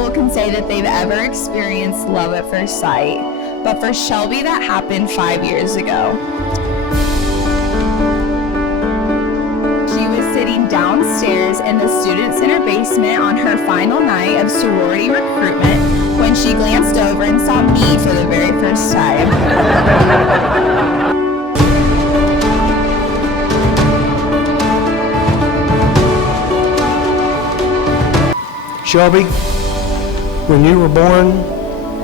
people can say that they've ever experienced love at first sight, but for Shelby that happened 5 years ago. She was sitting downstairs in the Student Center basement on her final night of sorority recruitment when she glanced over and saw me for the very first time. Shelby, when you were born,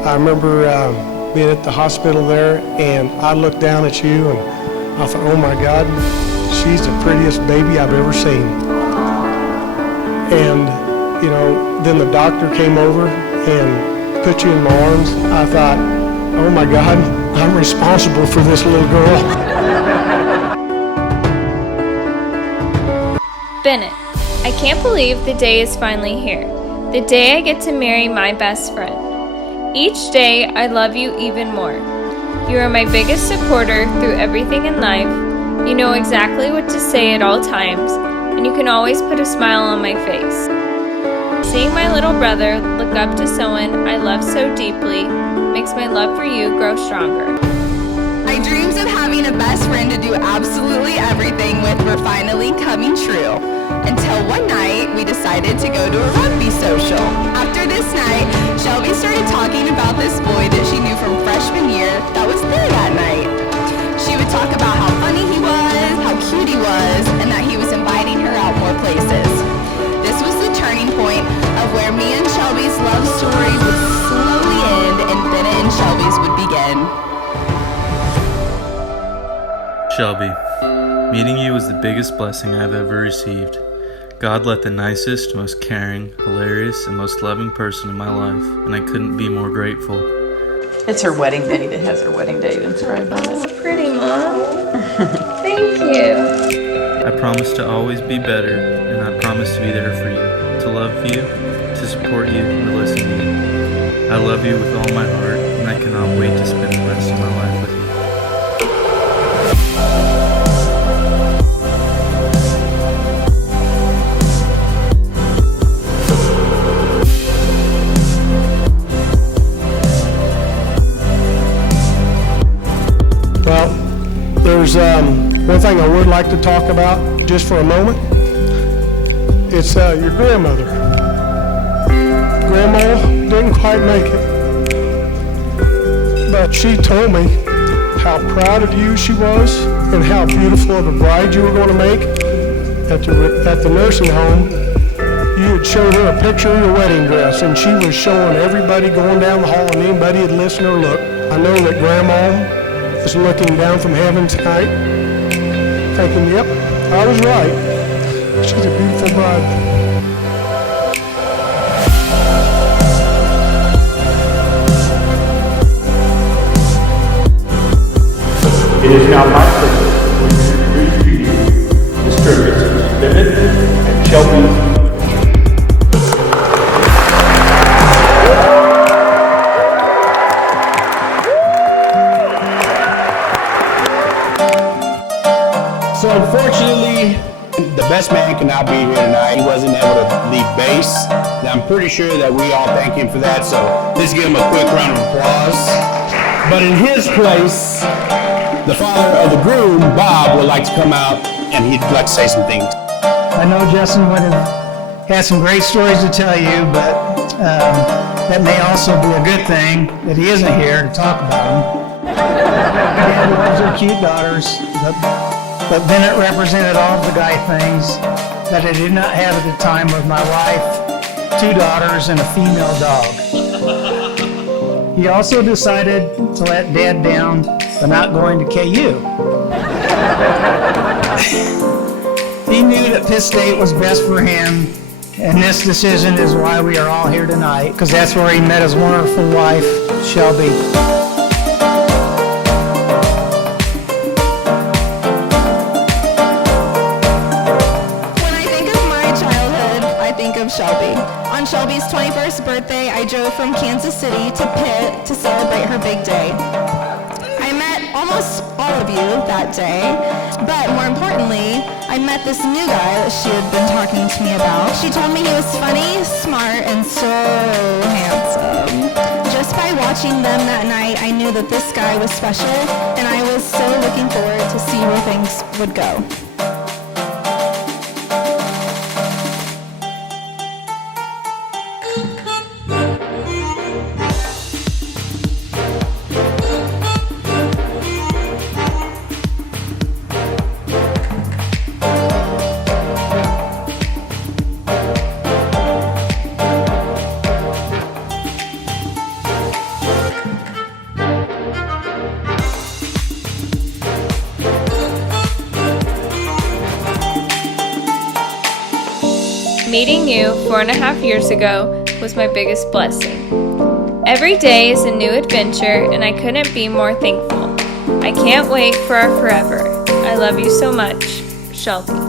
I remember being at the hospital there, and I looked down at you and I thought, oh my God, she's the prettiest baby I've ever seen. And, you know, then the doctor came over and put you in my arms. I thought, oh my God, I'm responsible for this little girl. Bennett, I can't believe the day is finally here. The day I get to marry my best friend. Each day, I love you even more. You are my biggest supporter through everything in life. You know exactly what to say at all times, and you can always put a smile on my face. Seeing my little brother look up to someone I love so deeply makes my love for you grow stronger. My dreams of having a best friend to do absolutely everything with were finally coming true. Until one night, we decided to go to a rugby social. After this night, Shelby started talking about this boy that she knew from freshman year that was there that night. She would talk about how funny he was, how cute he was, and that he was inviting her out more places. This was the turning point of where me and Shelby's love story would slowly end and Bennett and Shelby's would begin. Shelby, meeting you was the biggest blessing I've ever received. God let the nicest, most caring, hilarious, and most loving person in my life, and I couldn't be more grateful. It's her wedding date. It has her wedding date inscribed on it. So pretty, Mom. Thank you. I promise to always be better, and I promise to be there for you, to love you, to support you, and to listen to you. I love you with all my heart, and I cannot wait to spend the rest of my life with you. Well, there's one thing I would like to talk about just for a moment. It's your grandmother. Grandma didn't quite make it, but she told me how proud of you she was and how beautiful of a bride you were going to make at the nursing home. You had showed her a picture of your wedding dress, and she was showing everybody going down the hall, and anybody had listened or looked. I know that Grandma is looking down from heaven tonight, thinking, yep, I was right. She's a beautiful bride. It is now my privilege to introduce to you Mr. and Mrs. Bennett and Shelby. So unfortunately, the best man could not be here tonight. He wasn't able to lead base. And I'm pretty sure that we all thank him for that. So let's give him a quick round of applause. But in his place, the father of the groom, Bob, would like to come out and he'd like to say some things. I know Justin would have had some great stories to tell you, but that may also be a good thing that he isn't here to talk about them. Dad loves her cute daughters, but Bennett represented all of the guy things that I did not have at the time with my wife, 2 daughters, and a female dog. He also decided to let Dad down by not going to KU. He knew that Pitt State was best for him, and this decision is why we are all here tonight, because that's where he met his wonderful wife, Shelby. When I think of my childhood, I think of Shelby. On Shelby's 21st birthday, I drove from Kansas City to Pitt to celebrate her big day. I met almost all of you that day. But more importantly, I met this new guy that she had been talking to me about. She told me he was funny, smart, and so handsome. Just by watching them that night, I knew that this guy was special, and I was so looking forward to see where things would go. Meeting you 4.5 years ago was my biggest blessing. Every day is a new adventure, and I couldn't be more thankful. I can't wait for our forever. I love you so much, Shelby.